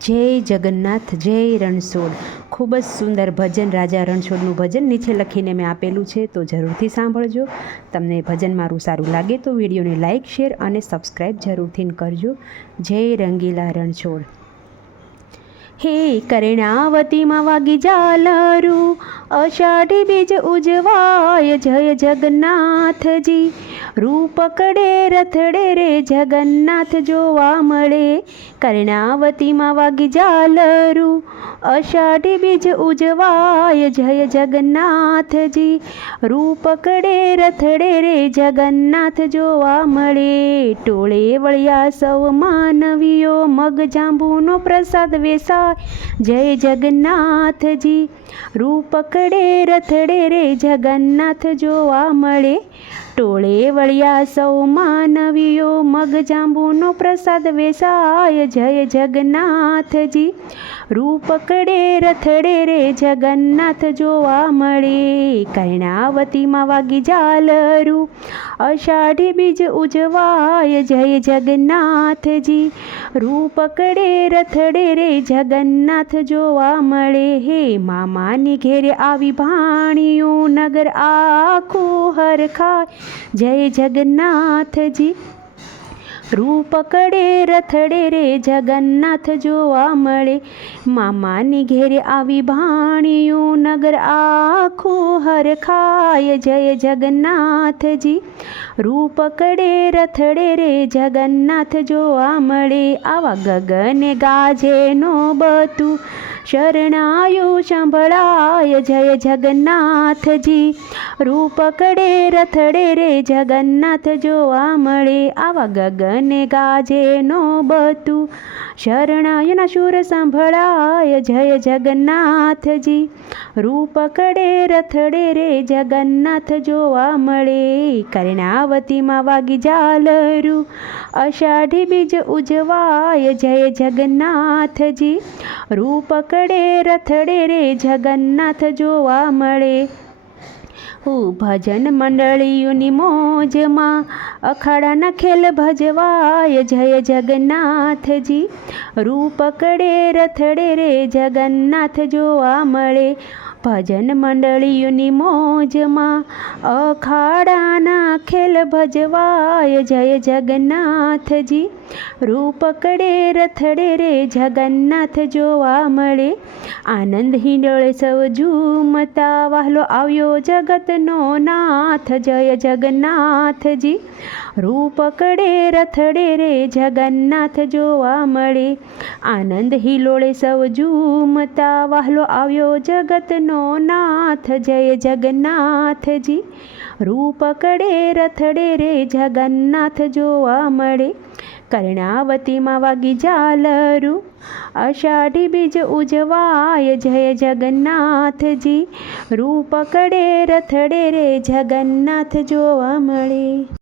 જય જગન્નાથ, જય રણછોડ. ખૂબ જ સુંદર ભજન રાજા રણછોડનું ભજન નીચે લખીને મેં આપેલું છે, તો જરૂરથી સાંભળજો. તમને ભજન મારું સારું લાગે તો વિડીયોને લાઇક શેર અને સબસ્ક્રાઈબ જરૂરથી કરજો. જય રંગીલા રણછોડ. હે કર્ણાવતીમાં વાગી જાલરું. અષાઢી બીજ ઉજવાય જય જગન્નાથજી. રૂપકડે રથડે રે જગન્નાથ જોવા મળે. કર્ણાવતીમાં વાગી જાલરું. અષાઢી બીજ ઉજવાય, જય જગન્નાથજી. રૂપકડે, રથડે રે જગન્નાથ જોવા મળે. ટોળે વળ્યા સૌ માનવીઓ, મગ જાંબુનો પ્રસાદ વેસાય. જય જગન્નાથજી. રૂપકડે, રથડે રે જગન્નાથ જોવા મળે. ટોળે વળ્યા સૌ માનવીઓ મગ જાંબુનો પ્રસાદ વેસાય જય જગન્નાથજી. રૂપકડે રથડે રે જગન્નાથ જોવા મળે, કર્ણાવતીમાં વાગી જાલરું. અષાઢી બીજ ઉજવાય જય જગન્નાથજી. રૂપકડે રથડે રે જગન્નાથ જોવા મળે, હે મામાની ઘેરે આવી ભાણિયું નગર આખું હરખાય. જય જગન્નાથજી. રૂપ કડે રથડે રે જગન્નાથ જોવા મળે. મામાની ઘેરે આવી ભાણિયું નગર આખું હરખાય. જય જગન્નાથજી. રૂપ કડે રથડે રે જગન્નાથ જોવા મળે. આવા ગગને ગાજેનો બતું. શરણાયું સંભળાય જય જગન્નાથજી રૂપકડે રથડે રે જગન્નાથ જોવા મળે આવા ગગને ગાજે નો બતું શરણાયના સુર સંભળાય જય જગન્નાથજી રૂપકડે રથડે રે જગન્નાથ જોવા મળે કર્ણાવતીમાં વાગી જાલરું અષાઢી બીજ ઉજવાય જય જગન્નાથજી રૂપકડે રથડે રે, જગન્નાથ જોવા મળે. હું ભજન મંડળીઓની મોજમાં અખાડાના ખેલ ભજવાય. જય જગન્નાથજી રૂપકડે રથડે રે, જગન્નાથ જોવા મળે. ભજન મંડળીઓની મોજમાં અખાડાના ખેલ ભજવાય જય જગન્નાથજી. રૂપકડે, રથડે રે જગન્નાથ જોવા મળે. આનંદ હિંડોળે સૌ ઝૂમતા વહલો આવ્યો જગતનો નાથ જય જગન્નાથજી. રૂપકડે, રથડે રે જગન્નાથ જોવા મળે. આનંદ હિલોળે સૌ ઝૂમતા વહલો આવ્યો જગતનો નાથ જય જગન્નાથજી રૂપકડે રથડે રે જગન્નાથ જોવા મળે કર્ણાવતીમાં વાગી જાલરું અષાઢી બીજ ઉજવાય જય જગન્નાથજી રૂપકડે રથડે રે જગન્નાથ જોવા મળે